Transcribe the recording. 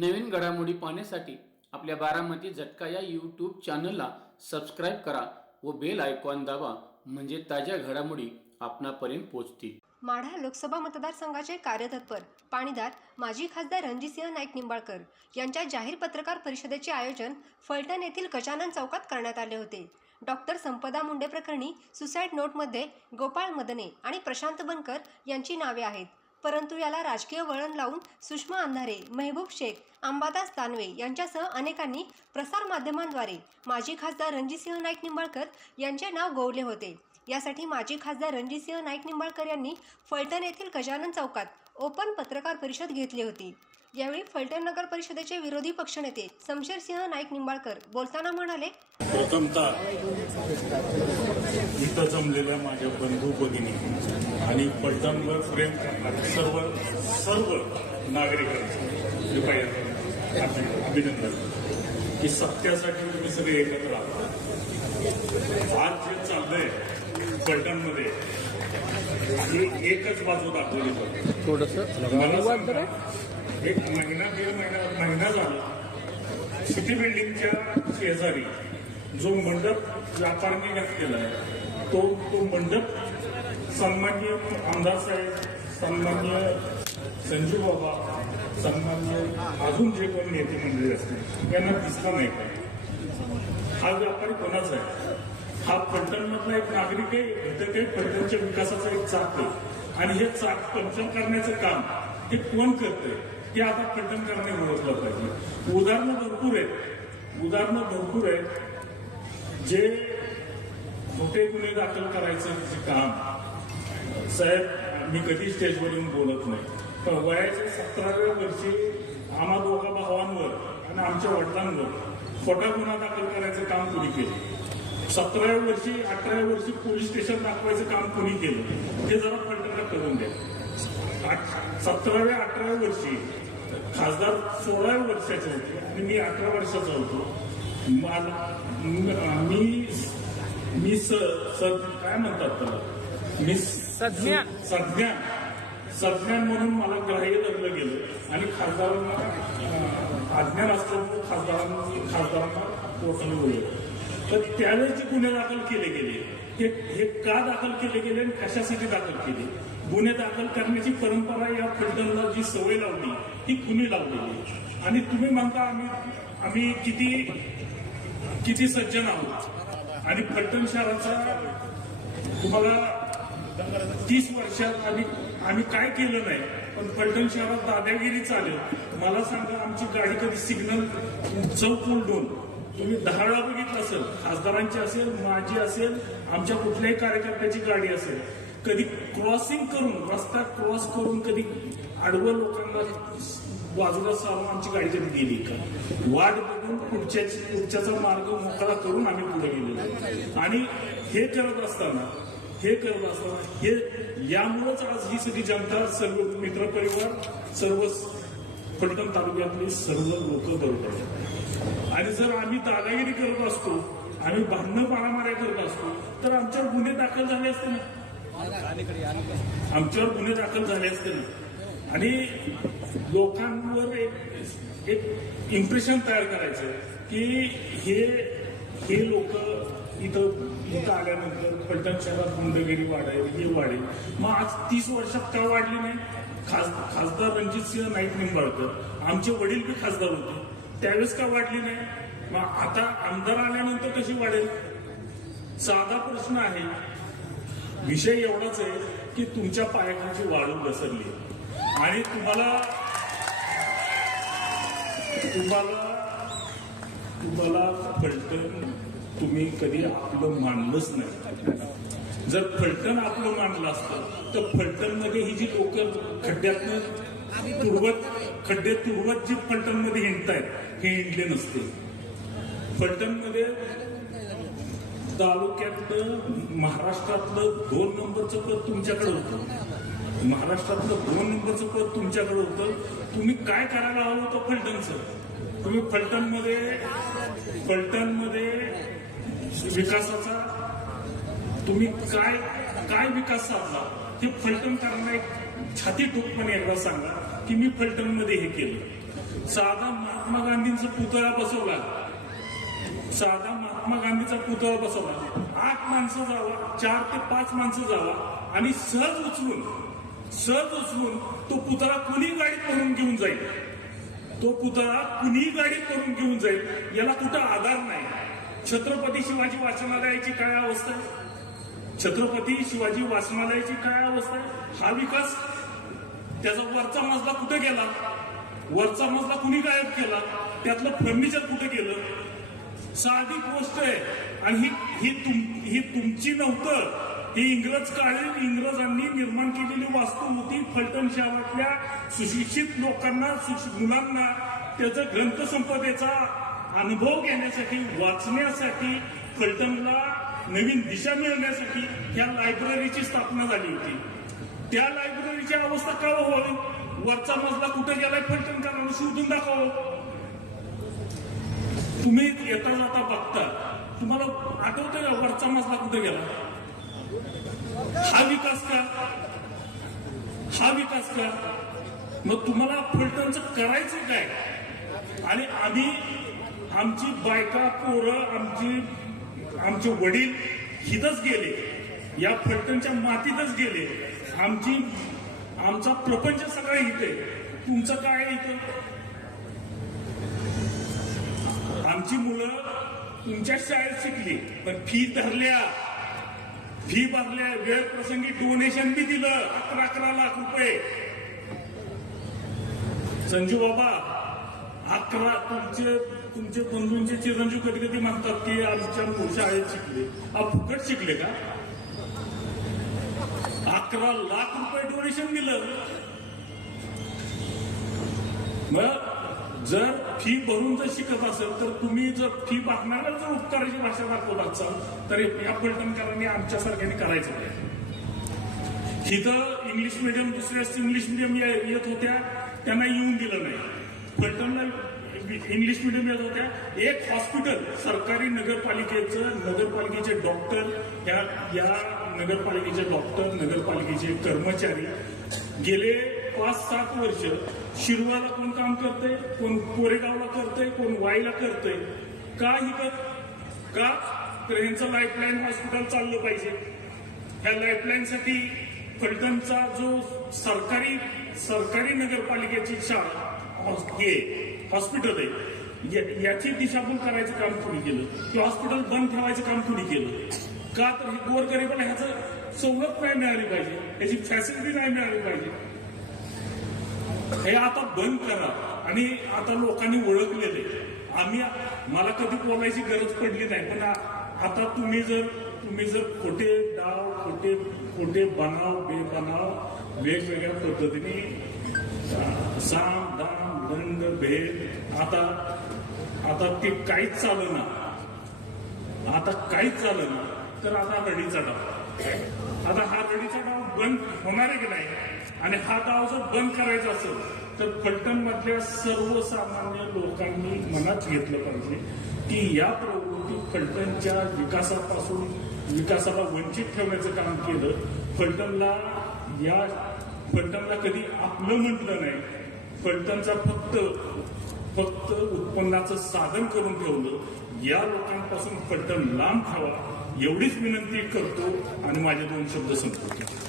नवीन घडामोडी पाहण्यासाठी आपल्या बारामती झटका या यूट्यूब चॅनलला सबस्क्राईब करा व बेल आयकॉन दाबा म्हणजे ताज्या घडामोडी आपणापर्यंत पोहोचतील. माढा लोकसभा मतदारसंघाचे कार्यतत्पर पाणीदार माजी खासदार रणजितसिंह नाईक निंबाळकर यांच्या जाहीर पत्रकार परिषदेचे आयोजन फलटण येथील गजानन चौकात करण्यात आले होते. डॉक्टर संपदा मुंडे प्रकरणी सुसाईड नोटमध्ये गोपाळ मदने आणि प्रशांत बनकर यांची नावे आहेत. परंतु याला राजकीय वळण लावून सुषमा अंधारे मेहबूब शेख अंबादास दानवे यांच्यासह अनेकांनी प्रसारमाध्यमांद्वारे माजी खासदार रणजितसिंह नाईक निंबाळकर यांचे नाव गोवले होते. यासाठी माजी खासदार रणजितसिंह नाईक निंबाळकर यांनी फलटण येथील गजानन चौकात ओपन पत्रकार परिषद घेतली होती. यावेळी फलटण नगर परिषदेचे विरोधी पक्षनेते शमशेरसिंह नाईक निंबाळकर बोलताना म्हणाले प्रथमतः इथं जमलेल्या माझ्या बंधू भगिनी आणि पलटणवर प्रेम सर्व सर्व नागरिकांचं अभिनंदन की सत्यासाठी तुम्ही सगळे एकत्र आहात. आज जे चाललंय पलटणमध्ये ही एकच बाजू दाखवली सांगा, एक महिना दीड महिना महिना झाला. सिटी बिल्डिंगच्या शेजारी जो मंडप व्यापाऱ्यांनी घातलेला आहे तो तो मंडप सन्मान्य आमदार साहेब सन्मान्य संजू बाबा सन्मान्य अजून जे कोण नेते मंडळी असतील यांना दिसला नाही का? हा व्यापारी कोणाचा आहे? हा फलटणमधला एक नागरिक आहे घटक आहे फलटणच्या विकासाचा एक चाक आहे. आणि हे चाक पंचन करण्याचं काम हे कोण करतंय? हे आता फलटणकरांनी ओळखलं पाहिजे. उदाहरणं भरपूर आहेत. उदाहरणं भरपूर आहेत. जे मोठे गुन्हे दाखल करायचं जे काम. साहेब मी कधी स्टेजवर येऊन बोलत नाही. पण वयाच्या सतराव्या वर्षी आम्हा दोघा भावांवर आणि आमच्या वडिलांवर खोटा गुन्हा दाखल करायचं काम कुणी केलं? सतराव्या वर्षी अठराव्या वर्षी पोलीस स्टेशन दाखवायचं काम कोणी केलं? हे जरा फलटणला करून द्या. सतराव्या अठराव्या वर्षी खासदार सोळाव्या वर्षाचे होते आणि मी अठरा वर्षाचा होतो. मला म- मी स काय म्हणतात त्याला? मी सज्ञान. सज्ञान. सज्ञान म्हणून मला ग्राह्य धरलं गेलं. आणि खासदारांना अज्ञान असल्यामुळे खासदारांना खासदारांना पोटलं बोललं तर त्यावेळेस जे गुन्हे दाखल केले गेले हे हे का दाखल केले गेले आणि कशासाठी दाखल केले? गुन्हे दाखल करण्याची परंपरा या फलटणला जी सवय लावली ती कुणी लावलेली? आणि तुम्ही म्हणता आम्ही आम्ही किती किती सज्जन आहोत? आणि फलटण शहराचा तुम्हाला तीस वर्षात आम्ही आम्ही काय केलं नाही पण फलटण शहरात दादागिरी चालेल. मला सांगा आमची गाडी कधी सिग्नल चौक उलटून तुम्ही दहा वेळा बघितलं असेल खासदारांची असेल माझी असेल आमच्या कुठल्याही कार्यकर्त्याची गाडी असेल कधी क्रॉसिंग करून रस्ता क्रॉस करून कधी आडवं लोकांना बाजूला सारून आमची गाडी कधी गेली का? वाट बघून पुढच्या पुढच्याचा मार्ग मोकळा करून आम्ही पुढे गेलेलो. आणि हे करत असताना हे करत असताना हे यामुळेच आज ही सगळी जनता सर्व मित्रपरिवार सर्व फलटण तालुक्यातली सर्व लोक दौडतात आणि जर आम्ही दादागिरी करत असतो आम्ही भांडणं मारामाऱ्या करत असतो तर आमच्यावर गुन्हे दाखल झाले असते ना? आमच्यावर गुन्हे दाखल झाले असते ना? आणि लोकांवर एक एक इम्प्रेशन तयार करायचं की हे हे लोक इथं इथं आल्यानंतर फलटण शहरात गुंडगिरी वाढेल हे वाढेल. मग आज तीस वर्षात का वाढली नाही? खास खासदार रणजित सिंह नाईक निंबाळकर आमचे वडील बी खासदार होते. त्यावेळेस का वाढली नाही? मग आता आमदार आल्यानंतर कशी वाढेल? साधा प्रश्न आहे. विषय एवढाच आहे की तुमच्या पायाखाची वाळू घसरली. आणि तुम्हाला तुम्हाला तुम्हाला फलटण तुम्ही कधी आपलं मानलंच नाही. जर फलटण आपलं मानलं असतं तर फलटणमध्ये ही जी लोक खड्ड्यातनं तुरवत खड्डे तुरवत जी फलटणमध्ये हिंडतायत हे हिंडले नसते. फलटणमध्ये तालुक्यातलं महाराष्ट्रातलं दोन नंबरचं पद तुमच्याकडे होतं. महाराष्ट्रातलं दोन नंबरचं पद तुमच्याकडे होतं. तुम्ही काय करायला हवं होतं फलटणचं? तुम्ही फलटणमध्ये फलटणमध्ये विकासाचा तुम्ही काय काय विकास साधला? हे फलटणकरांना एक छाती ठोकपणे एकदा सांगा की मी फलटणमध्ये हे केलं. साधा महात्मा गांधींचा पुतळा बसवला. साधा महात्मा गांधीचा पुतळा बसवला. आठ माणसं जावा चार ते पाच माणसं जावा आणि सहज उचलून सहज उचलून तो पुतळा कुणी गाडीत करून घेऊन जाईल? तो पुतळा कुणी गाडीत करून घेऊन जाईल? याला कुठं आधार नाही. छत्रपती शिवाजी वाचनालयाची काय अवस्था? आहे छत्रपती शिवाजी वाचनालयाची काय अवस्था आहे? हा विकास त्याचा वरचा मजला कुठे गेला? वरचा मजला कुणी गायब केला? त्यातलं फर्निचर कुठे गेलं? साधी गोष्ट आहे. आणि ही ही तुम ही तुमची नव्हतं. ही इंग्रज काळी इंग्रजांनी निर्माण केलेली वास्तू होती फलटण शहरातल्या सुशिक्षित लोकांना मुलांना. त्याचा ग्रंथसंपदेचा अनुभव घेण्यासाठी वाचण्यासाठी फलटणला नवीन दिशा मिळण्यासाठी या लायब्ररीची स्थापना झाली होती. त्या लायब्ररीची अवस्था का व्हावी? वरचा मजला कुठे गेलाय? फलटणकरांना शोधून दाखवावं. तुम्ही येता जाता बघता. तुम्हाला आठवतं का वरचा मजला कुठे गेला? हा विकास का? हा विकास का? मग तुम्हाला फलटणचं करायचं काय? आणि आम्ही आमची बायका पोरं आमची आमचे वडील हिदच गेले या फलटणच्या मातीतच गेले. आमची आमचा प्रपंच सगळा इथे तुमचं काय इथं? आमची मुलं तुमच्या शाळेत शिकली पण फी धरल्या. फी भरल्या वेळ प्रसंगी डोनेशन बी दिलं अकरा अकरा लाख रुपये. संजू बाबा अकरा तुमचे तुमचे बंधूंचे चिरंजीव कधी कधी म्हणतात की आमच्या मूळ शाळेत शिकले. अहो, फुकट शिकले का? अकरा लाख रुपये डोनेशन दिलं. मग जर फी भरून जर शिकत असेल तर तुम्ही जर फी भरणाऱ्या जर उपकाराची भाषा दाखवत असाल तर या फलटणकरांनी आमच्यासारख्याने करायचं नाही इथं इंग्लिश मिडियम दुसऱ्या इंग्लिश मिडियम येत होत्या त्यांना येऊन दिलं नाही. फलटणला इंग्लिश मिडियम होत्या. एक हॉस्पिटल सरकारी नगरपालिकेचं नगरपालिकेचे डॉक्टर या या नगरपालिकेचे डॉक्टर नगरपालिकेचे कर्मचारी गेले पाच सात वर्ष. शिरवाला कोण काम करते कोण कोरेगावला करते कोण वाईला करते का ही का तर यांचं लाईफलाईन हॉस्पिटल चाललं पाहिजे. ह्या लाईफलाईनसाठी फलटणचा जो सरकारी सरकारी नगरपालिकेची शाळा हे हॉस्पिटल आहे. याची दिशाभूल करायचं काम कोणी केलं? किंवा हॉस्पिटल बंद ठेवायचं काम कोणी केलं? का तर हे गोरगरीबाला ह्याचं सवलत नाही मिळाली पाहिजे. याची फॅसिलिटी नाही मिळाली पाहिजे. हे आता बंद करा. आणि आता लोकांनी ओळखलेले आम्ही मला कधी बोलायची गरज पडली नाही पण आता तुम्ही जर तुम्ही जर खोटे डाव खोटे खोटे बनाव बेबनाव वेगवेगळ्या पद्धतीने सांग दाम दंड भेद आता आता ते काहीच चालना आता काहीच चालू ना. तर आता रडीचा डाव. आता हा रडीचा डाव बंद होणार आहे की नाही? आणि हा डाव जर बंद करायचा असेल तर फलटण मधल्या सर्वसामान्य लोकांनी मनात घेतलं पाहिजे की या प्रवृत्ती फलटणच्या विकासापासून विकासाला वंचित ठेवण्याचं काम केलं. फलटणला या फलटणला कधी आपलं म्हटलं नाही. फलटणचा फक्त फक्त उत्पन्नाचं साधन करून ठेवलं या लोकांपासून फलटण लांब ठेवा एवढीच विनंती करतो आणि माझे दोन शब्द संपवतो.